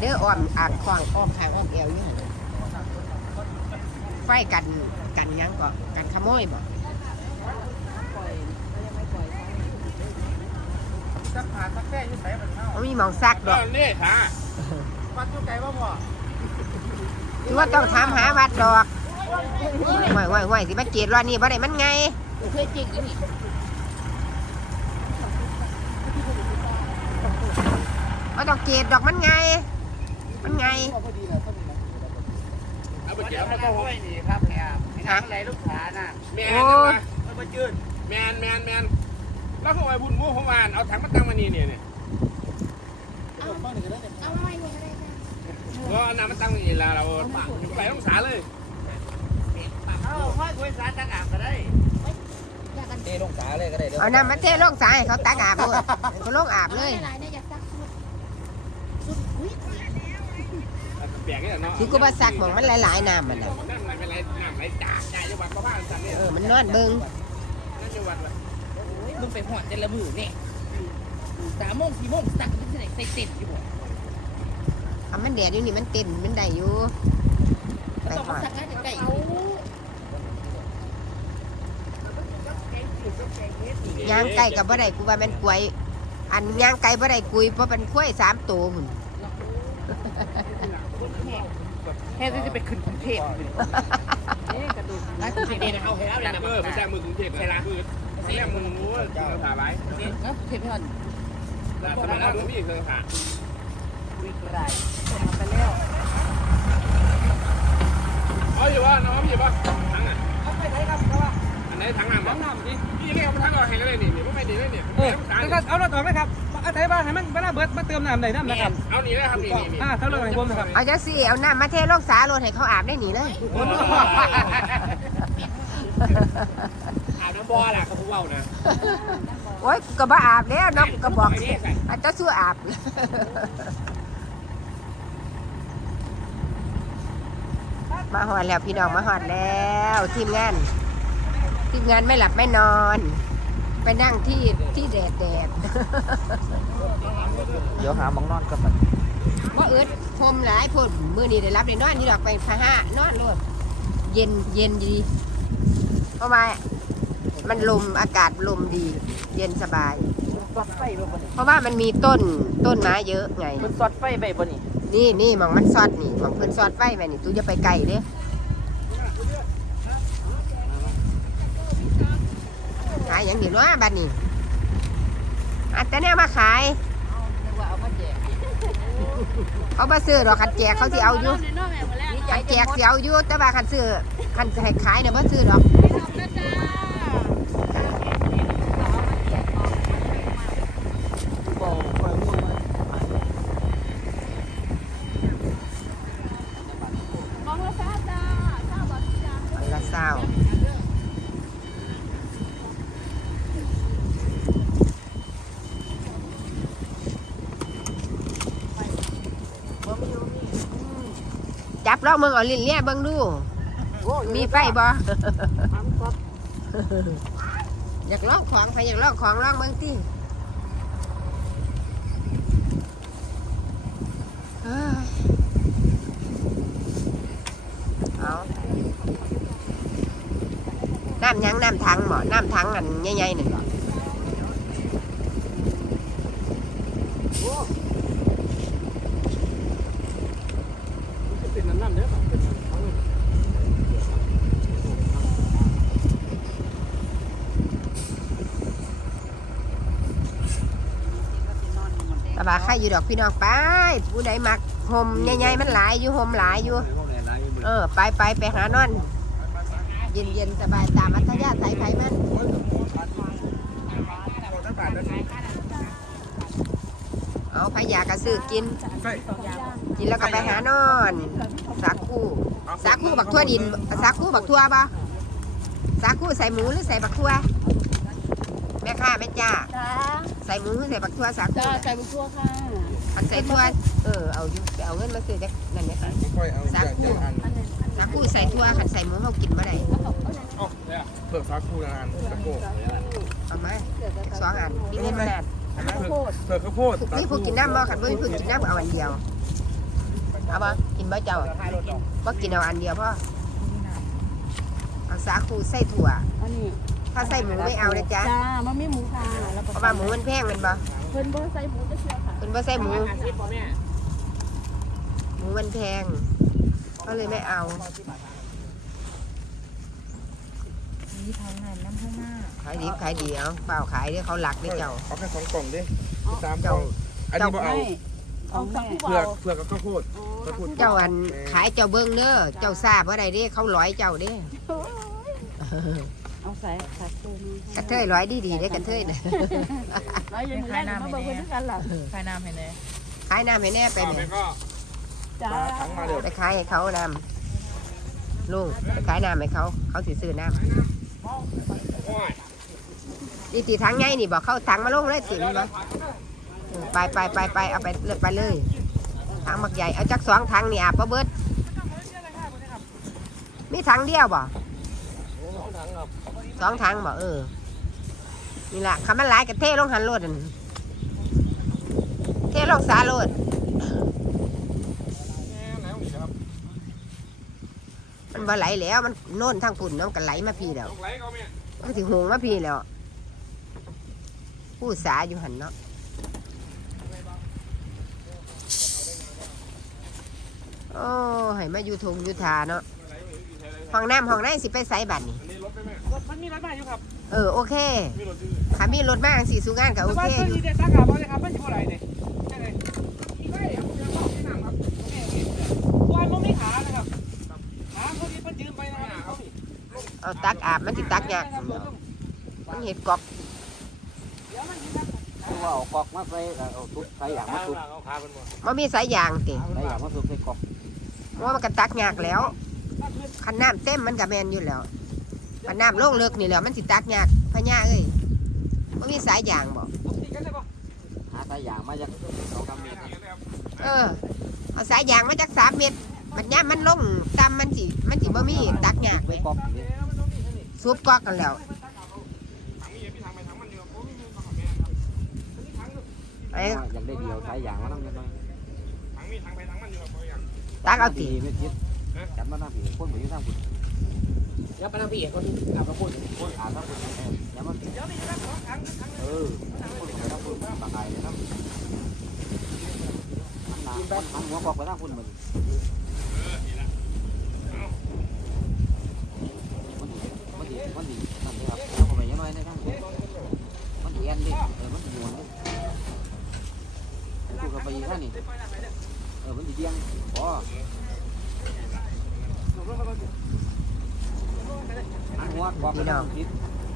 เด้ออ้อมอ่างคลองอ้อมทางอ้อมเอวอยู่หั่นน่ะไฟกันกันหยังก็กันขโมยบ่สักผ่าสักแค่ยุ่ใส่มันเข้ามันมีหมองซักดอกนี่ค่ะวัดยุ่ไก่บ่พอคือว่าต้องถามหาวัดดอกห่วยห่วยห่วยสิมาเกตรอนี่บ่ได้มันไงเคยจริงอีนี่บ่ต้องเกตดอกมันไง มันไงพอดีแหละต้องมีนะเอาไปเดี๋เกี่ยยววมัแล้นวก็ก็ห้อยหนีครับแอบให้น้ำไหลลูกขาน่ะแมนโอ้มันมาจืดแมนแมนแมนแล้วเขาไอ้บุญมูของวานเอาถังมาตั้งมานี่เนี่ยเนี่ยเอาบ้านหนึ่งก็ได้เนี่ยเอาไว้เลยก็ได้ค่ะเพราะน้ำมาตั้งนี่แล้วเราไปต้องสาเลยเอาห้อยกล้วยสาตั้งอาบก็ได้อยากกันเทลงขาเลยก็ได้เดี๋ยวเอาน้ำมาเทลงสายให้เขาตักอาบเลยเขาลงอาบเลยหลายๆเนี่ยอยากซักชุดชุดอุ้ย แปลกนี่แหละเนาะคือกูมาซักหมองมันหลายๆน้ำมันน่ะน้ำไหลเป็นไรน้ำไหลจ่าจ่าจังหวัดบ้านสั่นเนี่ยเออมันนอนเบิ่งนั่นจังหวัดละมึงไปหอดแต่ละมือเนี่ยสามโมงสี่โมงซักมันจะไหนใส่ติดอยู่บ่เอามันแดดอยู่นี่มันเต้นมันได้อยู่มันต้องมาซักให้ใกล้ๆย่างไก่กับบ่ได้กูว่ามันกล้วย อันย่างไก่บ่ได้กุยเพราะเป็นกล้วยสามตัวพุ่น แค่ที่จะไปขึ้นกรุงเทพเอ๊ะกระดูกนะเทพเอาให้แล้วแล้นะวเออไม่ใช่มือกรุงเทพใช่ละมือนี่มึงรู้ว่าเราถ่ายไว้นะกรุงเทพไม่ทันแล้วทำไมเราดูพี่เคยถ่ายวิ่งไรมาไปแล้วเอาอยู่ว่าน้องอยู่ว่าถังอะเอาไปไหนครับเพราะว่าอันไหนถังน้ำน้ำน้ำดิพี่ยังไงเอาไปถังก่อนให้เลยนี่นี่ไม่ดีเลยเนี่ยเออแล้วก็เอารถออกนะครับ อาศัยว่าให้มันเวลาเบิดมาเติมน้ำไหนน้ำนะครับเอานี่เลยครับนี่นี่อ่าเท่าเลยผมนะครับเอาจังสิเอาน้ำมาเทลงสาโลดให้เขาอาบได้หนีเลยอาบน้ำบ่อแหละเขาพูดว่านะโอ้ยกูก็บ่อาบแล้วเน้องก็บอกอาจจะสู้อาบมาหอดแล้วพี่น้องมาหอดแล้ว ทีมงาน ทีมงานไม่หลับไม่นอน ไปนั่งที่ที่แดดแดดเดี๋ยวหาหมองนอนกันว่าอึดพรมหลายพุ่นมือนี้ได้รับได้นอนนี่ดอกไปพะห้านอนโลดเย็นเย็นดีเพราะว่ามันลมอากาศลมดี เย็นสบาย สอดไฟไปบ่นี่เพราะว่ามันมีต้นต้นไม้เยอะไง มันสอดไฟไปบ่นี่นี่นี่หมองมันซอดนี่หมองเพิ่นซอดไฟไปนี่ตู้จะไปไกลเด้ายอย่างนี้เนาะบัดนี้อันแต่เนี่ยมาขายเขามาแจกเขาซื้อหรอกคันแจกเขาสิเอาอยู่ขันแจกเสียอาอยู่แต่ว่าขันซื้อขันให้ขายเนี่ยบ่ซื้อหรอก นะจ๊ะ ของละซาจ้าซาบอสจ้า อันละเศร้า จับลองมึงเอาลิ้นเลียเบิ่งดู มีไฟบ่อยากลองของไปอยากลองของลองเบิ่งติเอ้ยเอาน้ำหยังน้ำถังบ่น้ำถังอันใหญ่ๆหนึ่งบ่เป็นน้ำน้ำเด้อเป็น แตะบาใครอยู่ดอกพี่น้องไปผู้ใดมักห่มใหญ่ๆมันหลายอยู่ห่มหลายอยู่ เออ ไปไปไปหานอน เย็นเย็นๆสบายตามอัธยาศัยไผมันเอาพยากระซื้อกิน กินแล้วก็ไปหานอนสาคูสาคูบักทั่วดินสาคูบักทั่วปะสาคูใส่หมูหรือใส่บักทั่วแม่ค้าแม่จ้า ส่หมูหรือใส่บักทั่วสาคูจ้าน่ะใส่บุกทั่วค่ะอันใส่ทั่วเออเอาอยู่ไปเอาเงินมาซื้อจักนั่นไหมคะค่อยเอาจากจากอันอันนี้สาคูใส่ทั่วขันใส่หมูเขากินบ่ได้เปิดฟ้าคู่งานตะโกเอามาสองอันมีเงินขนาดข้าวโพดเปิดข้าวโพดนี่ผู้กินน้ำบ่ขันเพิ่นผู้กินน้ำเอาอันเดียวเอาบ่กินบ่เจ้าถ่ายรถดอกบ่กินเอาอันเดียวพ่อเอาสาคูใส่ถั่ว อันนี้ถ้าใส่หมูไม่เอานะจ๊ะจ้ามันไม่หมูค่ะแล้วก็ เพราะว่าหมูมันแพงแมันบ่เพิ่นบ่ใส่หมูจะเชื่อค่ะเพิ่นบ่ใส่หมู อาชีพพ่อแม่หมูมันแพง ก็เลยไม่เอา นี่ทางนั้นน้ำข้างหน้าขายดีขายดีเอาเปล่าขายเด้อเขาหลักเด้อเจ้า เอาแค่สองกล่องดิสามกล่เจ้าองอันนี้บ่เอาเอากับผู้เผือกเบาเผือกกับข้าวโพดข้าวโพดเจ้าอันขายเจ้าเบิ่งเด้อเจ้าทราบว่าใดเด้เขาร้อยเจ้าเด้ เอาใส่ใส่ตู้นี้กระเทยร้อยดีดีๆเด้อกระเทยน่ะแล้วยังไงมาเบิ่งกันด้วยกันล่ะใครน้ำให้แน่ขายน้ำให้แน่ไปเอาแหไปม่ก็จ้ามาถังมาเร็วไปขายให้เขาน้ำลุงไปขายน้ำให้เขาเขาสิซื้อน้โอ้ยำนี่ตีทางไงนี่บอกเขาทางมาลงเลยสิมันบ่เออไปไปไปไปเอาไปเลยไปเลยทางมักใหญ่เอาจักสองทางนี่อาบบ่เบิดมีทางเดียวบ่ สองทางบ่เออ นี่ล่ะคำมันหลายกับเทลงหันโลดนั่นเทลงสาโลดแม่แล้วนี่ครับมันบ่ไหลแล้วมันโน่นทางปุ่นเนาะมันก็ไหลมาพี่แล้วตกไหลเขาแม่มันสิหงมาพี่แล้ว ผู้สาอยู่หันเนาะโอ้ให้มาอยู่ทงอยู่ทาเนาะห้องน้ำห้องไหนสิไปใส่บัตรนี่อันนี้ร ถไปแม่รถมันมีรถมาอยู่ครับ เออโอเคมีรถซื้อขามีรถมากสี่สุงานกับโอแต่ว่าเคเพิ่นอยู่มีแต่สาขาบ่ได้ครับมันสิบ่ไหลเนี่ยใช่เลยมีไว้เอาเดี๋ยวเอาที่น้ำครับวันมันไม่ขานะครับขาเขาที่เพิ่นยืมไปนะครับเขานี่เอาตักอาบมันสิตักยากมันเห็ดกรอบเดี๋ยวมันสิครับว่าเอากอกมาใส่เอาทุบใส่อย่างมาทุบเอาขาเป็นบ่มันมีสายยางติใส่อย่างมาทุบใส่กอกว่ามันก็ตักยากแล้วคันน้ำเต็มมันก็แมนอยู่แล้ว คันน้ำลงเลิกนี่แหล้วมันสิตักยากพะญาเอ้ยมันมีสายยางบ่ผมติดกันได้ป่ะหาใส่อย่างมาจากสองสามเมตรเออเอาสายยางมาจากสามเม็ดมันย่ามมันลงตามมันสิมันสิบ่มีตักยากใส่กอกนี่ซุปกอกกันแล้วถังมีพี่ถังไปถังมันอยู่โอ้มีถังแม่ครับอันนี้ถังอยู่ไอ้อยากได้เดียวใส่อย่างมานั่งกันหน่อยถังมีถังไปถังมันอยู่ครับบ่อยากตักเอาติไม่คิดจัดมาหน้าผีคนไปอยู่ทางคุณ แล้วไปทางพี่เอกก็ที่กลับมาพูดคนอาทางคุณอย่ามาเดี๋ยวมีสักสองครั้งครั้งเออคนไปทางคุณบางไงเลยนะหันหัวกอกไปทางคุณมันมันดีมันดีมันดีครับเอาไปยังไงในทางมันดีแอนดิเออมันดีมันดิพูดกับไปอีกท่านนี่เออมันดีเดียงอ๋อ หันหัวกอกไปทางทิศ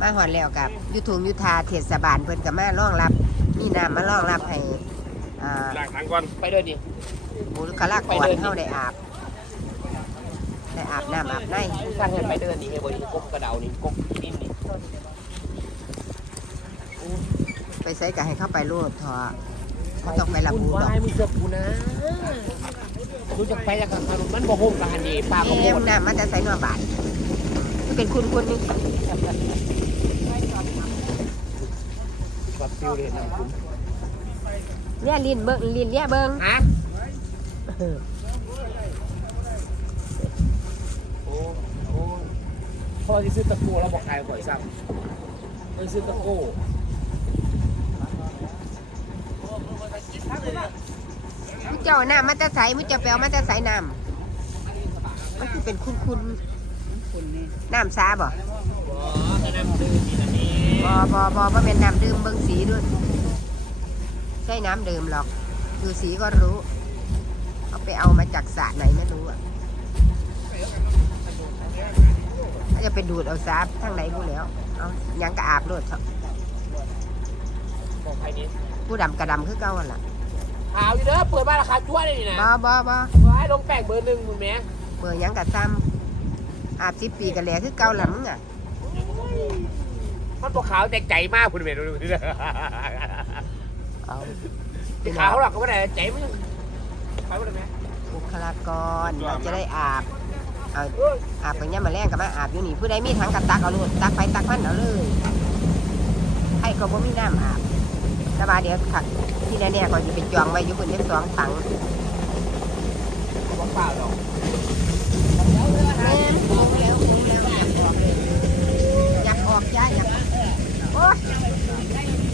มาหอดแล้วกับยุทุงยุทาเทศบาลเพิ่นก็มารองรับมีน้ำมารองรับให้อ่าล้างถังก่อนไปเดินดิบุคลากรเฮาได้อาบได้อาบน้ำอาบในทางเงินไปเดินดิเฮ้ยบนกกกระเดานี่กกดินนี่ไปใส่ก็ให้เข้าไปโลดเถอะบ่ต้องไประบุหรอกวายมึงเสือกกูนะรู้จักไปจากทางมันบ่โฮมกับฮันดีปลาก็โฮเอ็มมน้ำมันจะใส่นวบาทมัน เป็นคุณคุณนี่แบบฟิวเลยนะคุณเลี้ยลิ้นเบิ่งลิ้นเลี้ยเบิ่งฮะเออโอ้โอ้พ่อที่ซื้อตะโก้แล้วบอกขายก่อยซ้ำไปซื้อตะโก้มุเจ้าน้ำมันจะใสมุเจ้าแปลวมันจะใสน้ำมันคือเป็นคุณคุณ น้ำซาบ่บ่แต่น้ำดื่มนี่นะนี่บ่บ่บ่บ่เป็นน้ำดื่มเบิ่งสีด้วย ใช่น้ำดื่มหรอกดูสีก็รู้ เอาไปเอามาจากสระไหนไม่รู้อะถ้าจะไปดูดเอาซาทางไหนผู้แล้ว เอาหยังกระอาบรดเถอะบอกใครนี่ผู้ดำกระดำคือเก่าหั่นล่ะขาวอยู่เด้อเปิดบ้านราคาชั่วเลยนี่นะบ่บ่บ่ว้ายลงแป้งเบอร์หนึ่งมึงแม่เปิดหยังกระซ้ำ อาบสิบปีกันแล้วคือเก่าล่ะมึงอะมันตัวขาวแต่ใจมากคุณเมย์ดูดูดิเอาขาวหรอกก็ไม่ได้ใจมันยังขาวไม่ได้ไหมบุคลากรเราจะได้อาบเอาอาบกันย่ำมาแรงกับมาอาบอยู่นี่ผู้ใดมีถังกับตักเอาลูกตักไปตักมันเอาเลยให้ก็บ่มีน้ำอาบแต่ว่าเดี๋ยวค่ะที่แน่ๆก็จะไปจองไว้อยู่บนเล็กสองถังเปล่าหรอก จ้าอ่าโอ้